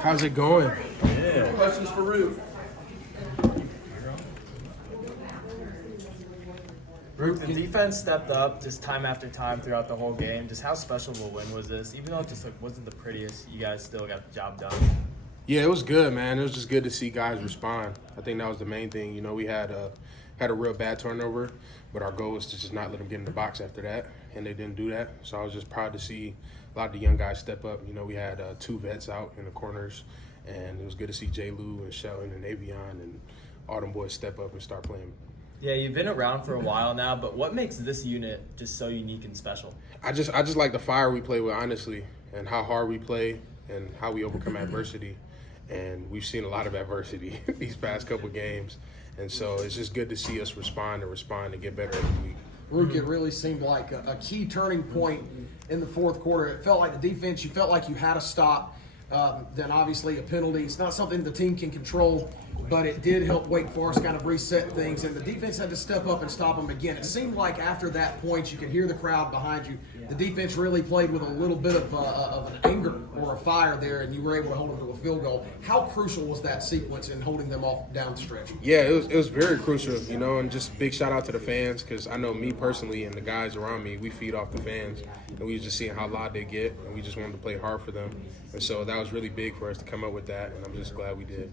How's it going? Yeah. Questions for Ruke? Ruke, the defense stepped up just time after time throughout the whole game. Just how special of a win was this? Even though it just wasn't the prettiest, you guys still got the job done. Yeah, it was good, man. It was just good to see guys respond. I think that was the main thing. You know, we had a real bad turnover, but our goal was to just not let them get in the box after that, and they didn't do that. So I was just proud to see a lot of the young guys step up. You know, we had 2 vets out in the corners, and it was good to see J. Lou and Shelton and Avion and all them boys step up and start playing. Yeah, you've been around for a while now, but what makes this unit just so unique and special? I just like the fire we play with, honestly, and how hard we play and how we overcome adversity. And we've seen a lot of adversity these past couple games. And so it's just good to see us respond and get better every week. Ruke, it really seemed like a key turning point in the fourth quarter. It felt like the defense, you felt like you had a stop. Then obviously a penalty. It's not something the team can control, but it did help Wake Forest kind of reset things, and the defense had to step up and stop them again. It seemed like after that point, you could hear the crowd behind you. The defense really played with a little bit of an anger or a fire there, and you were able to hold them to a field goal. How crucial was that sequence in holding them off down the stretch? Yeah, it was very crucial, you know, and just big shout out to the fans, because I know me personally and the guys around me, we feed off the fans, and we were just seeing how loud they get, and we just wanted to play hard for them. And so that was really big for us to come up with that, and I'm just glad we did.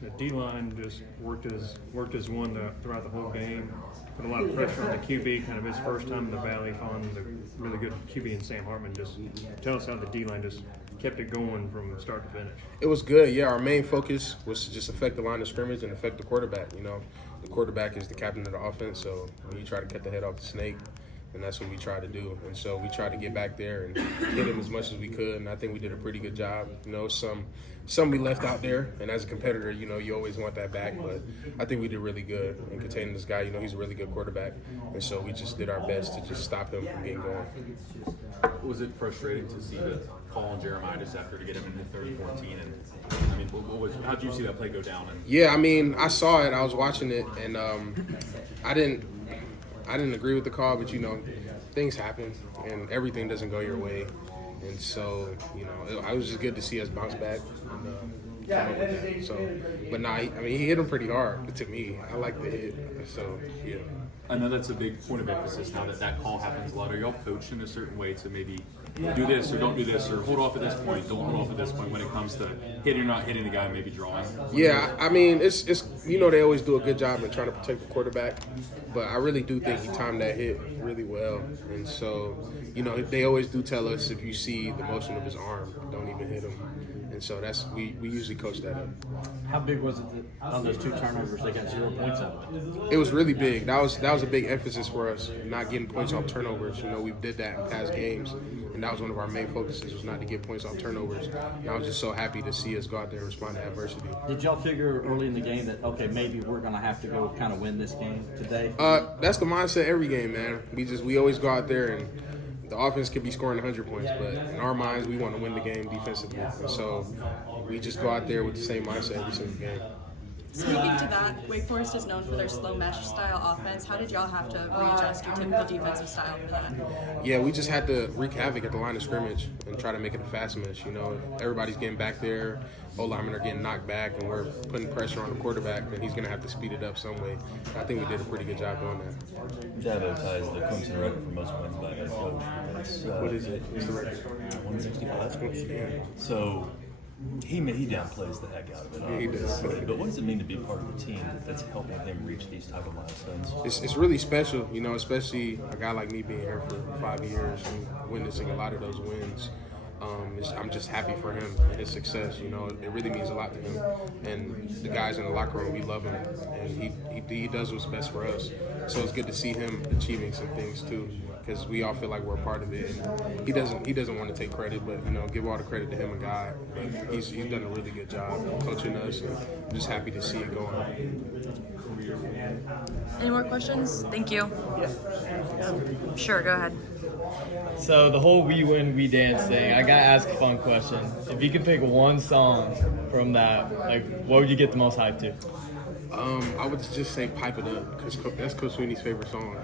The D-line just worked as one throughout the whole game. Put a lot of pressure on the QB, kind of his first time in the Valley, following the really good QB in Sam Hartman. Just tell us how the D-line just kept it going from start to finish. It was good, yeah. Our main focus was to just affect the line of scrimmage and affect the quarterback. You know, the quarterback is the captain of the offense, so you try to cut the head off the snake, and that's what we try to do. And so we tried to get back there and hit him as much as we could, and I think we did a pretty good job. You know, some we left out there, and as a competitor, you know, you always want that back, but I think we did really good in containing this guy. You know, he's a really good quarterback, and so we just did our best to just stop him from getting going. Was it frustrating to see the call on Jeremiah just after to get him into 3rd and 14? And I mean, how did you see that play go down? Yeah, I mean, I saw it. I was watching it, and I didn't agree with the call, but you know, things happen, and everything doesn't go your way. And so, you know, it was just good to see us bounce back and come up with that. So, but nah, I mean, he hit him pretty hard to me. I like the hit. So, yeah. I know that's a big point of emphasis now that call happens a lot. Are y'all coached in a certain way to maybe do this or don't do this, or hold off at this point, don't hold off at this point when it comes to hitting or not hitting the guy, maybe drawing? Yeah, I mean, it's you know, they always do a good job in trying to protect the quarterback, but I really do think he timed that hit really well. And so, you know, they always do tell us if you see the motion of his arm, don't even hit him. And so that's we usually coach that up. How big was it that on those 2 turnovers they got 0 points out of it? It was really big. That was a big emphasis for us, not getting points off turnovers. You know, we did that in past games, and that was one of our main focuses, was not to get points off turnovers. And I was just so happy to see us go out there and respond to adversity. Did y'all figure early in the game that, okay, maybe we're going to have to go kind of win this game today? That's the mindset every game, man. We always go out there and the offense could be scoring 100 points, but in our minds, we want to win the game defensively. And so we just go out there with the same mindset every single game. Speaking to that, Wake Forest is known for their slow mesh style offense. How did y'all have to readjust your typical defensive style for that? Yeah, we just had to wreak havoc at the line of scrimmage and try to make it a fast mesh. You know, if everybody's getting back there, O-linemen are getting knocked back, and we're putting pressure on the quarterback, then he's going to have to speed it up some way. I think we did a pretty good job doing that. Dabo ties the Clemson record for most wins by a head coach. That's, What is it? What's the record? 165. Yeah. So he downplays the heck out of it. Yeah, he does. But what does it mean to be part of the team that's helping him reach these type of milestones? It's really special, you know, especially a guy like me being here for 5 years and witnessing a lot of those wins. I'm just happy for him and his success. You know, it really means a lot to him. And the guys in the locker room, we love him, and he does what's best for us. So it's good to see him achieving some things too, because we all feel like we're a part of it. And he doesn't want to take credit, but you know, give all the credit to him and God. But he's done a really good job coaching us, and I'm just happy to see it going. Any more questions? Thank you. Sure, go ahead. So the whole "We Win, We Dance" thing, I gotta ask a fun question. If you could pick one song from that, like, what would you get the most hyped to? I would just say "Pipe It Up" because that's Coach Sweeney's favorite song.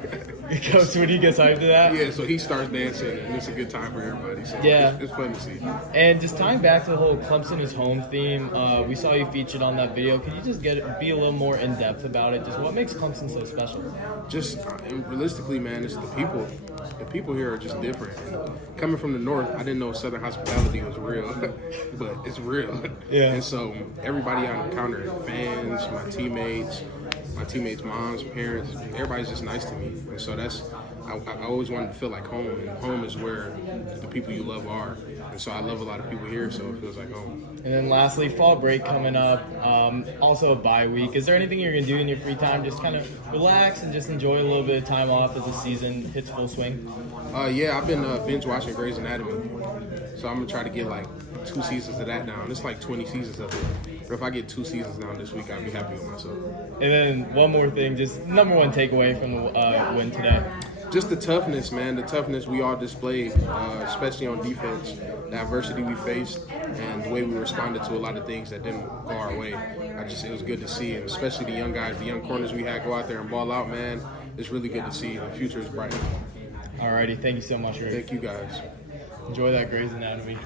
Coach, when he gets hyped to that? Yeah, so he starts dancing, and it's a good time for everybody. So Yeah. it's fun to see. And just tying back to the whole Clemson is home theme, we saw you featured on that video. Could you just be a little more in depth about it? Just what makes Clemson so special? Just and realistically, man, it's the people. The people here are just different. And coming from the north, I didn't know Southern hospitality was real, but it's real. Yeah. And so everybody I encountered, fans, my teammates, moms, parents, everybody's just nice to me. And so I always wanted to feel like home, and home is where the people you love are. And so I love a lot of people here, so it feels like home. And then lastly, fall break coming up, also a bye week. Is there anything you're going to do in your free time? Just kind of relax and just enjoy a little bit of time off as the season hits full swing? Yeah, I've been binge watching Grey's Anatomy. So I'm going to try to get like 2 seasons of that down. It's like 20 seasons of it. But if I get 2 seasons down this week, I'll be happy with myself. And then one more thing, just number one takeaway from the win today. Just the toughness, man. The toughness we all displayed, especially on defense. The adversity we faced and the way we responded to a lot of things that didn't go our way. It was good to see, and especially the young guys, the young corners we had go out there and ball out, man. It's really good to see. The future is bright. Alrighty, thank you so much, Ruke. Thank you guys. Enjoy that Grey's Anatomy.